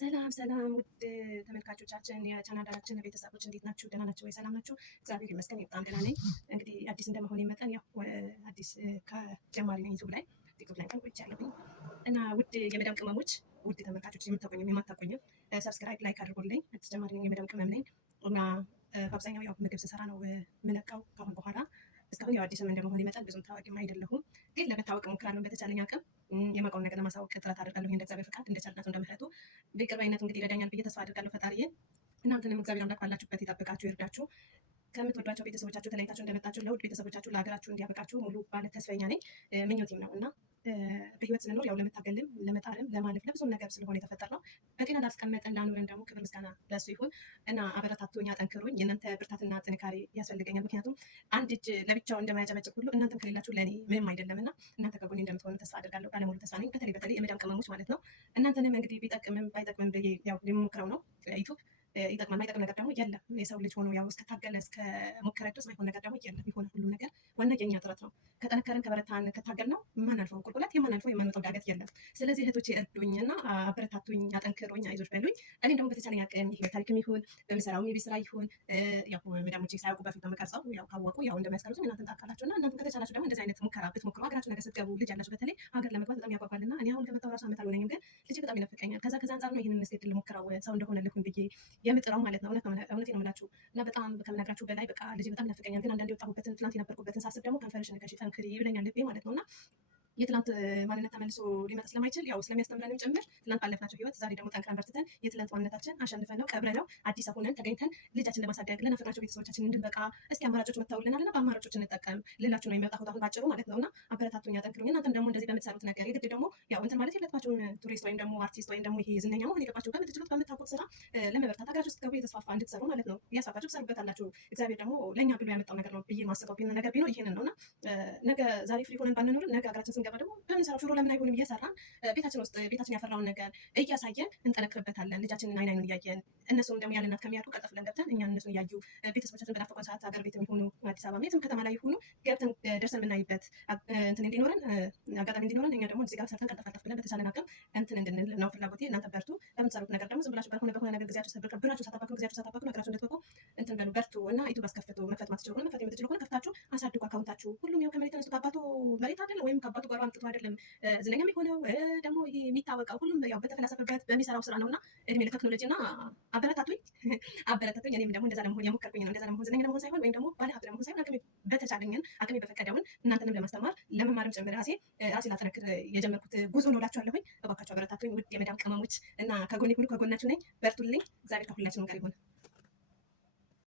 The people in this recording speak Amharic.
ሰላም ውድ ተመልካቾቻችን የቻናላችን ቤተሰቦች እንዴት ናችሁ? ደህና ናችሁ ወይ? ሰላም ናችሁ? እግዚአብሔር ይመስገን በጣም ደህና ነኝ። እንግዲህ አዲስ እንደመሆኔ መጠን ያው አዲስ ከጀማሪ ነኝ ዩቲዩብ ላይ ቲክቶክ ላይ ቆይቻለሁኝ እና ውድ የመዳም ቅመሞች፣ ውድ ተመልካቾች የምታቆኙም የማታቆኙም ሰብስክራይብ ላይክ አድርጉልኝ። አዲስ ጀማሪ ነኝ፣ የመዳም ቅመም ነኝ እና በአብዛኛው ያው ምግብ ስሰራ ነው የምለቀው ካሁን በኋላ። እስካሁን ያው አዲስም እንደመሆኔ መጠን ብዙም ታዋቂም አይደለሁም፣ ግን ለመታወቅ እሞክራለሁ። በተቻለኝ አቅም የማውቀውን ነገር ለማሳወቅ ጥረት አድርጋለሁ። እንደ እግዚአብሔር ፍቃድ፣ እንደ ቸርነቱ፣ እንደ ምሕረቱ በይቅር ባይነቱ እንግዲህ ይረዳኛል ብዬ ተስፋ አድርጋለሁ ፈጣሪዬን። እናንተንም እግዚአብሔር አምላክ ባላችሁበት ይጠብቃችሁ፣ ይርዳችሁ። ከምትወዷቸው ቤተሰቦቻችሁ ተለይታችሁ እንደመጣችሁ ለውድ ቤተሰቦቻችሁ ለሀገራችሁ እንዲያበቃችሁ ሙሉ ባለ ተስፈኛ ነኝ፣ ምኞቴም ነው እና በህይወት ስንኖር ያው ለመታገልም ለመጣርም ለማለፍ ለብዙ ነገር ስለሆነ የተፈጠርነው በጤና ላስቀመጠን ላኑረን ደግሞ ክብር ምስጋና ለሱ ይሁን እና አበረታቱኝ፣ አጠንክሩኝ። የእናንተ ብርታትና ጥንካሬ ያስፈልገኛል። ምክንያቱም አንድ እጅ ለብቻው እንደማያጨበጭብ ሁሉ እናንተም ከሌላችሁ ለእኔ ምንም አይደለም እና እናንተ ከጎኔ እንደምትሆኑ ተስፋ አድርጋለሁ። ባለሙሉ ተስፋ ነኝ። በተለይ የመዳም ቅመሞች ማለት ነው። እናንተንም እንግዲህ ቢጠቅምም ባይጠቅምም ብዬ ያው የምሞክረው ነው ዩቱብ ይጠቅማል። ማይጠቅም ነገር ደግሞ የለም። የሰው ልጅ ሆኖ ያው እስከታገለ እስከ ሞከረ ድረስ ማይሆን ነገር ደግሞ የለም። ይሆነ ሁሉ ነገር ዋና የኛ ጥረት ነው። ከጠነከርን ከበረታን ከታገል ነው የማናልፈው ቁልቁለት የማናልፈው የማንወጣው ዳገት የለም። ስለዚህ እህቶቼ እርዱኝ እና አበረታቱኝ፣ አጠንክሩኝ፣ አይዞች በሉኝ። እኔም ደግሞ በተቻለኝ አቅም የህይወት ታሪክም ይሁን በምሰራው የቤት ስራ ይሁን ያው መዳሞቼ ሳያውቁ በፊት ነው የምቀርጸው። ያው ካወቁ ያው እንደሚያስቀርጹኝ እናንተን ታውቃላችሁ እና እናንተም ከተቻላችሁ ደግሞ እንደዚህ አይነት ሙከራ ብትሞክሩ ሀገራችሁ ነገር ስትገቡ ልጅ ያላችሁ በተለይ ሀገር ለመግባት በጣም ያጓጓል እና እኔ አሁን ከመጣሁ ራሱ ዓመት አልሆነኝም፣ ግን ልጅ በጣም ይነፍቀኛል። ከዛ አንጻር ነው ይህንን ስቴት ልሞክረው ሰው እንደሆነ ልኩን ብዬ የምጥረው ማለት ነው። እውነቴን ነው የምላችሁ እና በጣም ከምነግራችሁ በላይ በቃ ልጅ በጣም ይናፍቀኛል። ግን አንዳንዴ የወጣሁበትን ትናንት የነበርኩበትን ሳስብ ደግሞ ከንፈርሽን ንከሺ ጠንክሪ ይብለኛል ልቤ ማለት ነው እና የትላንት ማንነት ተመልሶ ሊመጣ ስለማይችል ያው ስለሚያስተምረንም ጭምር ትላንት ባለፍናቸው ህይወት ዛሬ ደግሞ ጠንክረን በርትተን የትላንት ማንነታችን አሸንፈን ነው ቀብረ ነው አዲስ ሆነን ተገኝተን ልጃችን ለማሳደግ ለናፈቅናቸው ቤተሰቦቻችን እንድንበቃ እስኪ አማራጮች መታወልናል እና በአማራጮች እንጠቀም ልላችሁ ነው የመጣሁት አሁን ባጭሩ ማለት ነው እና አበረታቱኝ፣ አጠንክሩኝ። እናንተም ደግሞ እንደዚህ በምትሰሩት ነገር የግድ ደግሞ ያው እንትን ማለት የለባችሁም ቱሪስት ወይም ደግሞ አርቲስት ወይም ደግሞ ይሄ ዝነኛ መሆን የለባችሁ። በምትችሉት በምታውቁት ስራ ለመበርታት ሀገራችሁ ስትገቡ የተስፋፋ እንድትሰሩ ማለት ነው እያስፋፋችሁ ትሰሩበታላችሁ። እግዚአብሔር ደግሞ ለእኛ ብሎ ያመጣው ነገር ነው ብዬ ማስበው ነገር ቢኖር ይሄንን ነው እና ነገ ዛሬ ፍሪ ሆነን ባንኖር ነገ ሀገራችን ስንገባ ደግሞ በምንሰራው ሽሮ ለምን አይሆንም እየሰራን ቤታችን ውስጥ ቤታችን ያፈራውን ነገር እያሳየን እንጠነክርበታለን። ልጃችንን አይኑን እያየን እነሱም ደግሞ ያለ እናት ከሚያድጉ ቀጠፍ ብለን ገብተን እኛን እነሱን እያዩ ቤተሰቦቻችን በናፈቁን ሰዓት ሀገር ቤትም ይሁኑ አዲስ አበባ የትም ከተማ ላይ ይሁኑ ገብተን ደርሰን የምናይበት እንትን እንዲኖረን አጋጣሚ እንዲኖረን እኛ ደግሞ እዚህ ጋር ሰርተን ቀልጠፍ ብለን በተቻለን አቅም እንትን እንድንል ነው ፍላጎቴ። እናንተ በርቱ። በምትሰሩት ነገር ደግሞ ዝም ብላችሁ በሆነ ነገር ጊዜያችሁ ብራችሁ ሳታባክኑ ነገራችሁ እንድትበቁ እንትን በሉ በርቱ እና ዩቱብ አስከፍቱ። መክፈት ማትችሉ ሆነ መክፈት የምትችሉ ሆነ ከፍታችሁ አሳድጉ አካውንታችሁ። ሁሉም ያው ከመሬት ተነስቶ ከአባቱ መሬት አይደለም ወይም ከአባቱ ጋር አምጥቶ አይደለም ዝነኛ የሚሆነው ደግሞ ይሄ የሚታወቀው ሁሉም ያው በተፈላሰፈበት በሚሰራው ስራ ነውና እድሜ ለቴክኖሎጂ እና አበረታቱኝ። እኔም ደግሞ እንደዛ ለመሆን የሞከርኩኝ ነው። እንደዛ ለመሆን ዝነኛ ለመሆን ሳይሆን ወይም ደግሞ ባለሀብት ለመሆን ሳይሆን አቅሜ በፈቀደውን እናንተንም ለማስተማር ለመማርም ጭምር ራሴ ላጠነክር የጀመርኩት ጉዞ ነው እላችኋለሁኝ። እባካችሁ አበረታቱኝ ውድ የመዳም ቅመሞች እና ከጎኔ ሁሉ ከጎናችሁ ነኝ። በርቱልኝ። እግዚአብሔር ከሁላችንም ጋር ይሁን።